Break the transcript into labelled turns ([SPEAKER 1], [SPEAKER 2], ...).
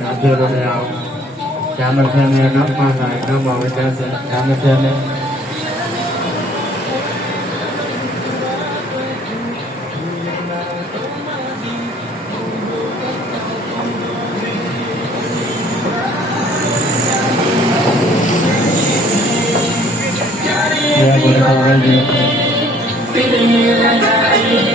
[SPEAKER 1] Rajabarayao Ramaswamy Ramana Namo Vidasa Ramaswamy Yeah, what about right here? Thank you.